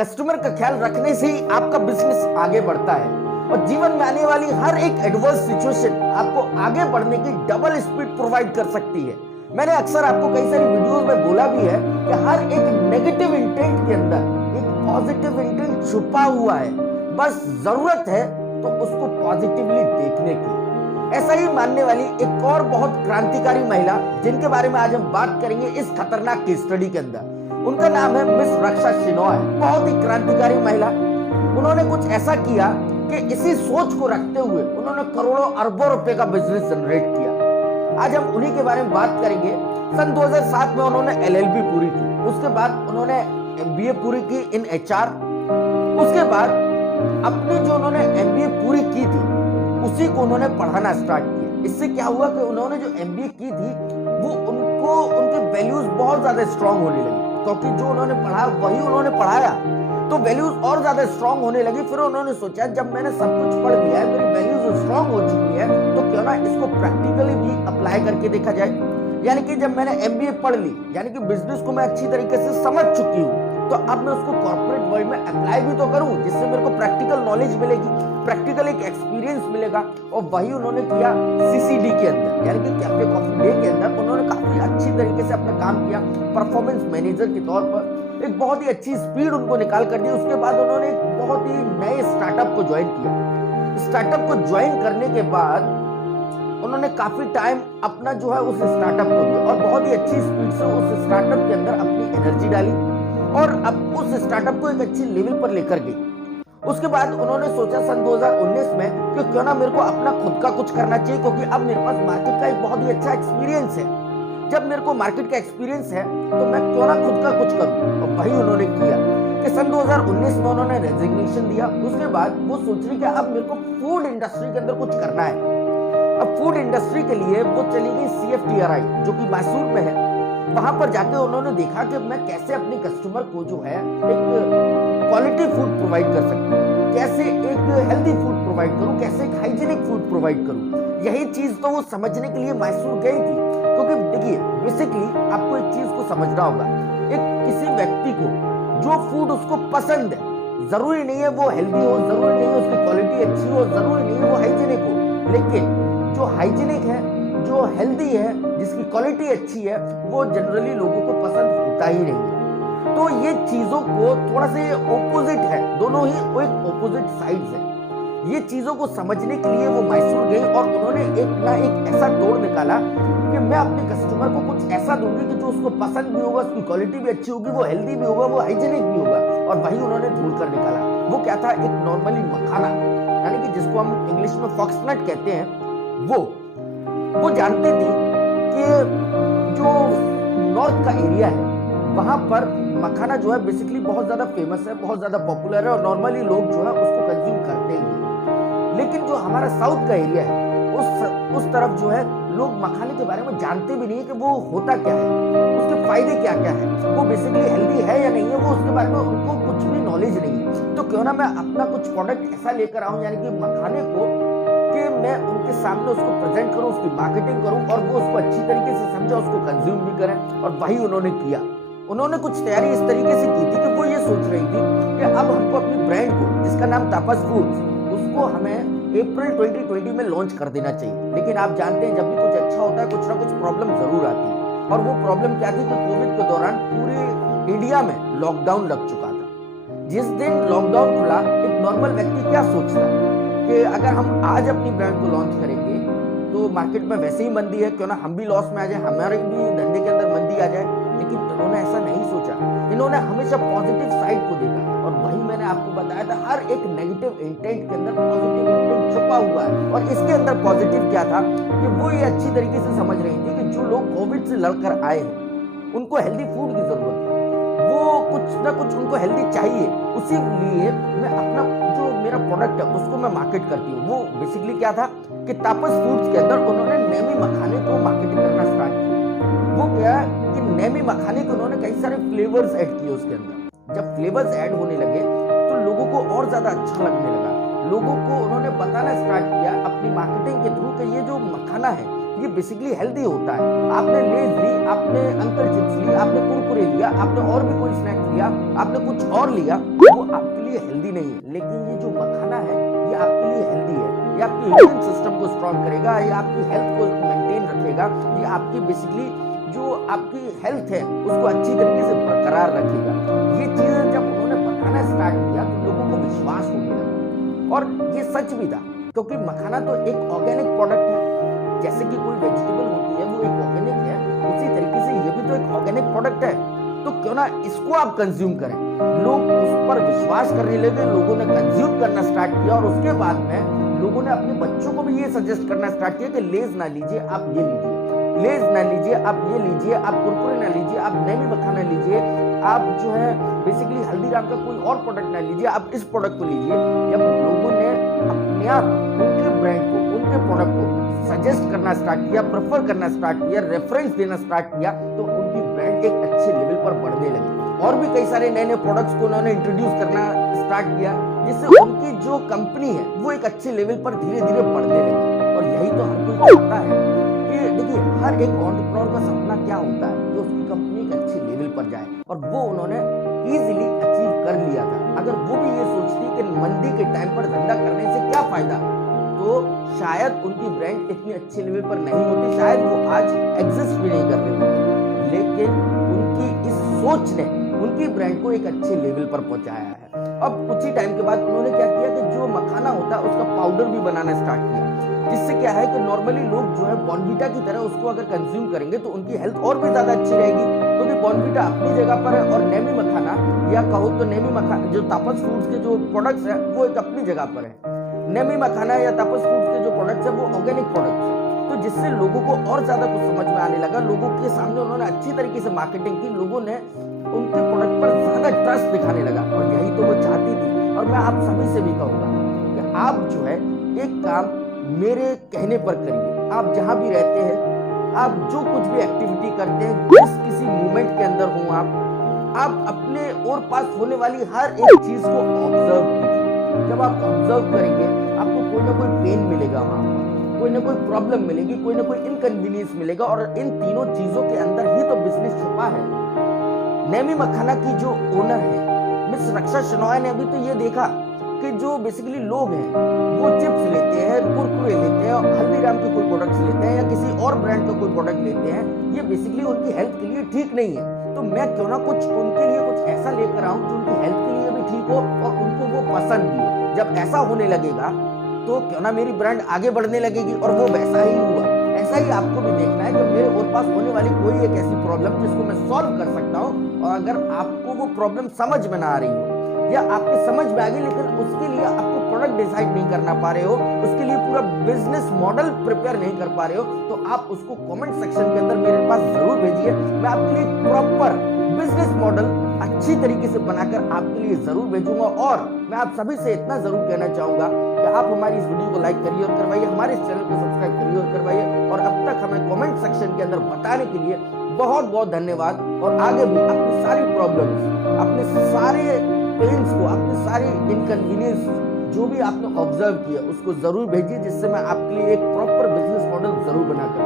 Customer का ख्याल रखने से ही आपका बिजनेस आगे बढ़ता है और जीवन में आने वाली हर एक एडवर्स सिचुएशन आपको आगे बढ़ने की डबल स्पीड प्रोवाइड कर सकती है। मैंने अक्सर आपको कई सारी वीडियोस में बोला भी है कि हर एक नेगेटिव इंटेंट के अंदर एक पॉजिटिव इंटेंट छुपा हुआ है, बस जरूरत है तो उसको पॉजिटिवली देखने की। ऐसा ही मानने वाली एक और बहुत क्रांतिकारी महिला जिनके बारे में आज हम बात करेंगे इस खतरनाक केस स्टडी के अंदर, उनका नाम है मिस रक्षा शिनॉय। बहुत ही क्रांतिकारी महिला। उन्होंने कुछ ऐसा किया कि इसी सोच को रखते हुए उन्होंने करोड़ों अरबों रुपए का बिजनेस जनरेट किया। आज हम उन्हीं के बारे में बात करेंगे। सन 2007 में उन्होंने LLB पूरी की, उसके बाद उन्होंने MBA पूरी की इन HR। उसके बाद अपनी जो उन्होंने MBA पूरी की थी उसी को उन्होंने पढ़ाना स्टार्ट किया। इससे क्या हुआ कि उन्होंने जो MBA की थी वो उनको उनके वैल्यूज बहुत ज्यादा स्ट्रांग होने लगी, क्योंकि जो उन्होंने पढ़ा वही उन्होंने पढ़ाया, तो वैल्यूज और ज्यादा स्ट्रांग होने लगी। फिर उन्होंने सोचा जब मैंने सब कुछ पढ़ लिया है, मेरी वैल्यूज स्ट्रांग हो चुकी है, तो क्यों ना इसको प्रैक्टिकली भी अप्लाई करके देखा जाए। यानी कि जब मैंने MBA पढ़ ली, यानी कि बिजनेस को मैं अच्छी तरीके से समझ चुकी हूँ, तो अब मैं उसको कॉर्पोरेट वर्ल्ड में अप्लाई भी तो करूं, जिससे मेरे को प्रैक्टिकल नॉलेज मिलेगी, प्रैक्टिकल एक एक्सपीरियंस मिलेगा। और वही उन्होंने किया CCD के अंदर, यानी कि कैफे कॉफी डे के अंदर उन्होंने काफी अच्छी तरीके से अपना काम किया परफॉर्मेंस मैनेजर के तौर पर। एक बहुत ही अच्छी स्पीड उनको निकाल कर दी। उसके बाद उन्होंने एक बहुत ही नए स्टार्टअप को ज्वाइन किया। स्टार्टअप को ज्वाइन करने के बाद उन्होंने काफी टाइम अपना जो है उस स्टार्टअप को दिया और बहुत ही अच्छी स्पीड से उस स्टार्टअप के अंदर अपनी एनर्जी डाली और अब उस स्टार्टअप को एक अच्छी लेवल पर लेकर गई। उसके बाद उन्होंने सोचा सन 2019 में कि क्यों ना मेरे को अपना खुद का कुछ करना चाहिए, क्योंकि अब मेरे पास मार्केट का एक बहुत ही अच्छा एक्सपीरियंस है। जब मेरे को मार्केट का एक्सपीरियंस है तो मैं क्यों ना खुद का कुछ करूं, और वही उन्होंने किया कि सन 2019 में उन्होंने रेजिग्नेशन दिया। उसके बाद वो सोच रही कि अब मेरे को फूड इंडस्ट्री के अंदर कुछ करना है। अब फूड इंडस्ट्री के लिए वो चली गई CFTRI जो कि मैसूर में है। वहां पर जाके उन्होंने देखा कि मैं कैसे अपने कस्टमर को जो है एक क्वालिटी फूड प्रोवाइड कर सकता हूँ, कैसे एक हेल्दी फूड प्रोवाइड करूँ, कैसे एक हाइजीनिक फूड प्रोवाइड करूँ। यही चीज तो वो समझने के लिए मैसूर गई थी। क्योंकि देखिए बेसिकली आपको एक चीज को समझना होगा, एक किसी व्यक्ति को जो फूड उसको पसंद है, जरूरी नहीं है वो हेल्दी हो, जरूरी नहीं है उसकी क्वालिटी अच्छी हो, जरूरी नहीं है वो हाइजीनिक हो, लेकिन जो हाइजीनिक है, जो हेल्दी है, जिसकी क्वालिटी अच्छी है, वो जनरली लोगों को पसंद होता ही नहीं है। तो ये चीजों को थोड़ा सा ऑपोजिट है, दोनों ही एक ऑपोजिट साइड्स है। ये चीजों को समझने के लिए वो मैसूर गई और उन्होंने एक ना एक ऐसा तोड़ निकाला कि मैं अपने कस्टमर को कुछ ऐसा दूंगी कि जो उसको पसंद भी होगा, उसकी क्वालिटी भी अच्छी होगी, वो हेल्दी भी होगा, वो हाइजीनिक भी होगा। और वही उन्होंने ढूंढ कर निकाला। वो क्या था, एक नॉर्मली मखाना, यानी कि जिसको हम इंग्लिश में फॉक्सनट कहते हैं, वो जानती थी कि जो नॉर्थ का एरिया है वहां पर मखाना जो है बेसिकली बहुत ज्यादा फेमस है, बहुत ज्यादा पॉपुलर है और नॉर्मली लोग जो है उसको कंज्यूम करते ही हैं। लेकिन जो हमारा साउथ का एरिया है उस तरफ जो है लोग मखाने के बारे में जानते भी नहीं है कि वो होता क्या है, उसके फायदे क्या क्या है, वो बेसिकली हेल्दी है या नहीं है, वो उसके बारे में उनको कुछ भी नॉलेज नहीं है। तो क्यों ना मैं अपना कुछ प्रोडक्ट ऐसा लेकर आऊं, यानी कि मखाने को, कि मैं उनके सामने उसको प्रेजेंट करूं, उसकी मार्केटिंग करूं और वो उसको अच्छी तरीके से समझे, उसको कंज्यूम भी करें। और वही उन्होंने किया। उन्होंने कुछ तैयारी इस तरीके से की थी कि वो ये सोच रही थी कि अब हमको अपनी ब्रांड को, जिसका नाम तापस फूड्स, उसको हमें अप्रैल 2020 में लॉन्च कर देना चाहिए। लेकिन आप जानते हैं जब भी कुछ अच्छा होता है कुछ ना कुछ प्रॉब्लम जरूर आती है। और वो प्रॉब्लम क्या थी कि कोविड के दौरान पूरे इंडिया में लॉकडाउन लग चुका था। जिस दिन लॉकडाउन खुला, एक नॉर्मल व्यक्ति क्या सोचता कि अगर हम आज अपनी ब्रांड को लॉन्च करेंगे तो मार्केट में वैसे ही मंदी है, क्यों ना हम भी लॉस में आ जाए, हमारे भी धंधे के अंदर मंदी आ जाए। लेकिन इन्होंने ऐसा नहीं सोचा, इन्होंने हमेशा पॉजिटिव साइड को देखा। और वही मैंने आपको बताया था, हर एक नेगेटिव इंटेंट के अंदर पॉजिटिव इंटेंट छुपा हुआ है। और इसके अंदर पॉजिटिव क्या था कि वो ये अच्छी तरीके से समझ रही थी कि जो लोग कोविड से लड़कर आए हैं उनको हेल्दी फूड की जरूरत है, वो कुछ ना कुछ उनको हेल्दी चाहिए। उसी लिए मैं अपना जो मेरा प्रोडक्ट है उसको मैं मार्केट करती हूँ। वो बेसिकली क्या था कि तापस फूड्स के अंदर उन्होंने नेमी मखाने को मार्केटिंग करना स्टार्ट किया। वो क्या कि नेमी मखाने के उन्होंने कई सारे फ्लेवर्स ऐड किए उसके अंदर। जब फ्लेवर्स ऐड होने लगे तो लोगों को और ज्यादा अच्छा लगने लगा। लोगों को उन्होंने बताना स्टार्ट किया अपनी मार्केटिंग के थ्रू कि ये जो मखाना है ये बेसिकली हेल्दी होता है। आपने लेज ली, आपने अंकल चिप्स ली, आपने कुरकुरे लिया, आपने और भी कोई स्नैक्स लिया, आपने कुछ और लिया, वो आपके लिए हेल्दी नहीं है। लेकिन ये जो मखाना है ये आपके लिए हेल्दी है। ये आपके इम्यून सिस्टम को स्ट्रॉन्ग करेगा, ये आपकी हेल्थ को मेंटेन रखेगा, ये आपकी बेसिकली जो आपकी हेल्थ है उसको अच्छी तरीके से बरकरार रखेगा। ये चीजें जब उन्होंने बताना स्टार्ट किया तो लोगों को विश्वास होने लगा, और ये सच भी था, क्योंकि मखाना तो एक ऑर्गेनिक प्रोडक्ट है। जैसे कि कोई वेजिटेबल होती है वो एक ऑर्गेनिक है, उसी तरीके से ये भी तो एक ऑर्गेनिक प्रोडक्ट है। तो क्यों ना इसको आप कंज्यूम करें। लोग उस पर विश्वास करने लगे, लोगों ने कंज्यूम करना स्टार्ट किया, और उसके बाद में लोगों ने अपने बच्चों को भी ये सजेस्ट करना स्टार्ट किया कि लेज ना लीजिए, आप ये लीजिए, लेज ना लीजिए, आप ये लीजिए, आप कुरकुरे ना लीजिए, आप नेमी मखाना लीजिए, आप जो है बेसिकली हल्दीराम का कोई और प्रोडक्ट ना लीजिए, आप इस प्रोडक्ट को लीजिए। जब लोगों ने अपने आप उनके ब्रांड को, उनके प्रोडक्ट को सजेस्ट करना स्टार्ट किया, प्रेफर करना स्टार्ट किया, रेफरेंस देना स्टार्ट किया, तो उनकी ब्रांड एक अच्छे लेवल पर बढ़ने लगी। और भी कई सारे नए नए प्रोडक्ट्स को उन्होंने इंट्रोड्यूस करना स्टार्ट किया, जिससे उनकी जो कंपनी है वो एक अच्छे लेवल पर धीरे धीरे बढ़ने लगी। और यही तो हर कोई चाहता है कि देखिए, हर एक एंटरप्रेन्योर का सपना क्या होता है कि उसकी कंपनी एक अच्छे लेवल पर जाए, और वो उन्होंने इजीली अचीव कर लिया था। अगर वो भी ये सोचती कि मंदी के टाइम पर धंधा करने से क्या फायदा, तो शायद उनकी ब्रांड इतनी अच्छे लेवल पर नहीं होती, शायद वो आज एग्जिस्ट भी नहीं कर रही होती। लेकिन उनकी इस सोच ने उनकी ब्रांड को एक अच्छे लेवल पर पहुंचाया है। अब कुछ ही टाइम के बाद उन्होंने क्या किया कि जो मखाना होता है उसका पाउडर भी बनाना स्टार्ट किया, जिससे क्या है कि नॉर्मली लोग जो है बॉर्नवीटा की तरह उसको अगर कंज्यूम करेंगे तो उनकी हेल्थ और भी ज्यादा अच्छी रहेगी, क्योंकि बॉर्नवीटा अपनी जगह पर है और नेमी मखाना, या कहो तो नेमी मखाना जो तापस फूड्स के जो प्रोडक्ट्स है वो एक अपनी जगह पर है। नेमी मखाना या तापस फूड्स के जो प्रोडक्ट्स है वो ऑर्गेनिक प्रोडक्ट्स है। तो जिससे लोगों को और ज्यादा कुछ समझ में आने लगा, लोगों के सामने उन्होंने अच्छी तरीके से मार्केटिंग की, लोगों ने उनके प्रोडक्ट पर ज्यादा ट्रस्ट दिखाने लगा, और यही तो वो चाहती थी। और मैं आप सभी से भी कहूंगा कि आप जो है एक काम मेरे कहने पर करिए। आप जहां भी रहते हैं, आप जो कुछ भी एक्टिविटी करते हैं, जिस किसी मूवमेंट के अंदर हो, आप अपने और पास होने वाली हर एक चीज को ऑब्जर्व कीजिए। जब आप ऑब्जर्व करेंगे आपको कोई ना कोई पेन मिलेगा, वहां पर कोई ना कोई प्रॉब्लम मिलेगी, कोई ना कोई इनकन्वीनियंस मिलेगा, और इन तीनों चीजों के अंदर ही तो बिजनेस छुपा है। नेमी मखाना की जो ओनर है मिस रक्षा शनॉय ने अभी तो ये देखा कि जो बेसिकली लोग हैं वो चिप्स लेते हैं, कुरकुरे लेते हैं, हल्दीराम के कोई प्रोडक्ट्स लेते हैं, या किसी और ब्रांड का कोई प्रोडक्ट लेते हैं, ये बेसिकली उनकी हेल्थ के लिए ठीक नहीं है। तो मैं क्यों ना कुछ उनके लिए कुछ ऐसा लेकर आऊं जो उनकी हेल्थ के लिए भी ठीक हो और उनको वो पसंद भी हो। जब ऐसा होने लगेगा तो क्यों ना मेरी ब्रांड आगे बढ़ने लगेगी, और वो वैसा ही हुआ। ऐसा ही आपको भी देखना है कि मेरे और पास होने वाली कोई एक ऐसी प्रॉब्लम जिसको मैं सॉल्व कर सकता हूँ, और अगर आपको वो प्रॉब्लम समझ में ना आ रही हो, या आपके समझ में आ गई लेकिन उसके लिए आपको प्रोडक्ट डिसाइड नहीं करना पा रहे हो, उसके लिए पूरा बिजनेस मॉडल प्रिपेयर नहीं कर पा रहे हो, तो आप उसको कमेंट सेक्शन के अंदर मेरे पास जरूर भेजिए। मैं आपके लिए प्रॉपर बिजनेस मॉडल अच्छी तरीके से बनाकर आपके लिए जरूर भेजूंगा। और मैं आप सभी से इतना जरूर कहना चाहूंगा कि आप हमारी इस वीडियो को लाइक करिए और करवाइए, हमारे इस चैनल को सब्सक्राइब करिए और करवाइए, और अब तक हमें कमेंट सेक्शन के अंदर बताने के लिए बहुत बहुत धन्यवाद। और आगे भी अपनी सारी प्रॉब्लम्स, अपने सारे पेन्स को, अपने सारे इनकन्वीनियंस जो भी आपने ऑब्जर्व किया उसको जरूर भेजिए, जिससे मैं आपके लिए एक प्रॉपर बिजनेस मॉडल जरूर बना कर